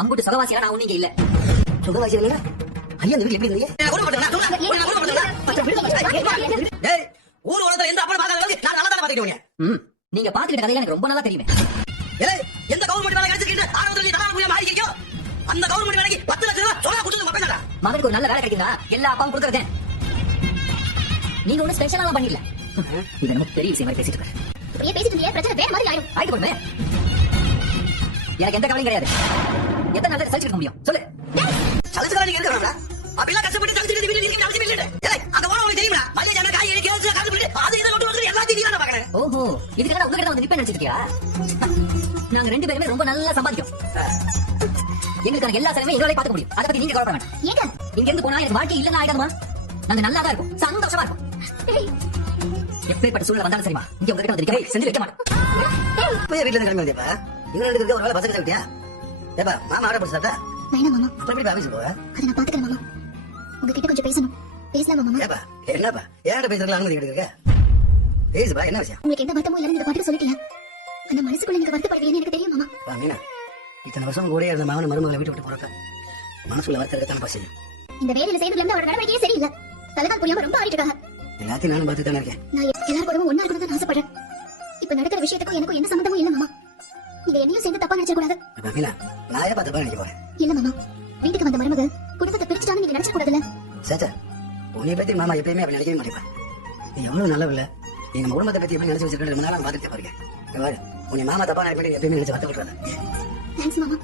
அங்குட்டு சுகவாசியா நான் ஒண்ணு இல்ல. சுகவாசி இல்ல ஐயா இந்த வீட்டுல எப்படி இருக்கீங்க? ஊர் உலகத்துல எந்த அப்பா பார்க்காத அளவுக்கு நான் நல்லா தான் பாத்துக்கிட்டேன். நீங்க பாத்துக்கிட்ட கதையில எனக்கு ரொம்ப நல்லா தெரியுமே. எந்த கவர்மெண்ட் வேலை கிடைச்சிருக்கு ஆரம்பத்துல நீ தலால் மூலியமா மாறிக்கியோ அந்த கவர்மெண்ட் வேலைக்கு 10 லட்சம் ரூபாய் சொல்ல கொடுத்து மப்பேடா. மகனுக்கு ஒரு நல்ல வேலை கிடைக்குதா எல்லா அப்பாவும் கொடுக்கறதே. நீங்க ஒண்ணு ஸ்பெஷலா பண்ணிடல. இது நமக்கு பெரிய விஷயம் மாதிரி பேசிட்டு இருக்காரு. இப்படியே பேசிட்டு இருந்தே பிரச்சனை வேற மாதிரி ஆயிடும். ஆயிட்டு போடுமே. எனக்கு எந்த கவலையும் கிடையாது. எத்தனை நாள் சலிச்சுக்க முடியும் சொல்லு. சலிச்சுக்க நீங்க இருக்கறா அப்படிலாம் கஷ்டப்பட்டு தங்கிட்டு வீட்டுல இருக்கீங்க அவசியம் இல்ல. அந்த ஓன உங்களுக்கு தெரியுமா மல்லிகை ஜாம காய் எடுத்து கேஸ் காது பிடிச்சு அது இத நோட்டு வந்து எல்லாத்தையும் நீங்க தான் பார்க்கணும். ஓஹோ இதுக்கு உங்க கிட்ட வந்து நிப்பேன் நினைச்சிட்டியா? நாங்க ரெண்டு பேருமே ரொம்ப நல்லா சம்பாதிக்கும். எங்களுக்கு எல்லா செலவையும் எங்களாலே பார்க்க முடியும். அதை பத்தி நீங்க கவலைப்பட வேண்டாம். ஏங்க இங்க இருந்து போனா எனக்கு வாழ்க்கை இல்லன்னா ஆயிடாதுமா. நாங்க நல்லா தான் இருக்கும் சந்தோஷமா இருக்கும். எப்பேற்பட்ட சூழ்நிலை வந்தாலும் சரிமா இங்க உங்ககிட்ட வந்து நிக்க செஞ்சு வைக்க மாட்டேன். போய் வீட்டுல இருந்து கிளம்பி வந்தேப்பா. இங்க ரெண்டு பேருக்கு ஒரு வேளை பசங்க சாப்பிட்டியா? ஏப்பா மாமா ஆட போட்டு சாப்பிட்டா? வேணாம் மாமா. அப்புறம் எப்படி ஆபீஸ் போவ? அதை நான் பாத்துக்கிறேன் மாமா. உங்ககிட்ட கொஞ்சம் பேசணும். பேசலாமா மாமா? ஏப்பா என்னப்பா ஏன்ட பேசுறதுல அனுமதி கிடைக்குது? பேசுப்பா என்ன விஷயம்? உங்களுக்கு எந்த வருத்தமும் இல்லைன்னு இந்த பாட்டுக்கு சொல்லிட்டீங்க. அந்த மனசுக்குள்ள நீங்க வருத்தப்படுவீங்கன்னு எனக்கு தெரியும் மாமா. மீனா இத்தனை வருஷம் கூட இருந்த மகன மருமகளை வீட்டு விட்டு போறப்ப மனசுல வருத்தம் இருக்கத்தானப்பா செய்யும். இந்த வேலையில செய்யறதுல இருந்து அவரோட நடவடிக்கையே சரியில்லை. தலைகால் புரியாம ரொம்ப ஆடிட்டு இருக்காங்க. எல்லாத்தையும் நானும் பார்த்து தானே இருக்கேன். நான் எல்லாரும் கூடவும் ஒன்னா இருக்கணும்னு ஆசைப்படுறேன். இப்ப நடக்கிற விஷயத்துக்கும் எனக்கும் எந்த சம்பந்தமும் இல்ல மாமா. நீங்க என்னையும் சேர்ந்து தப்பா நினைச்ச கூடாது. மீனா நான் ஏன் தப்பா நினைக்க போறேன்? இல்ல மாமா வீட்டுக்கு வந்த மருமக குடும்பத்தை பிரிச்சுட்டான்னு நீங்க நினைச்ச கூடாதுல்ல. சேச்சா உன்னை பத்தி மாமா எப்பயுமே அப்படி நினைக்கவே மாட்டேப்பா. நீ எவ்வளவு நல்லவில்ல. எங்க குடும்பத்தை பத்தி எப்படி நினைச்சு வச்சிருக்கேன் ரொம்ப நாளா பாத்துட்டு பாருங்க. உன்னை மாமா தப்பா நினைப்பேன் எப்பயுமே நினைச்சு வருத்தப்படுறாங்க. தேங்க்ஸ் மாமா.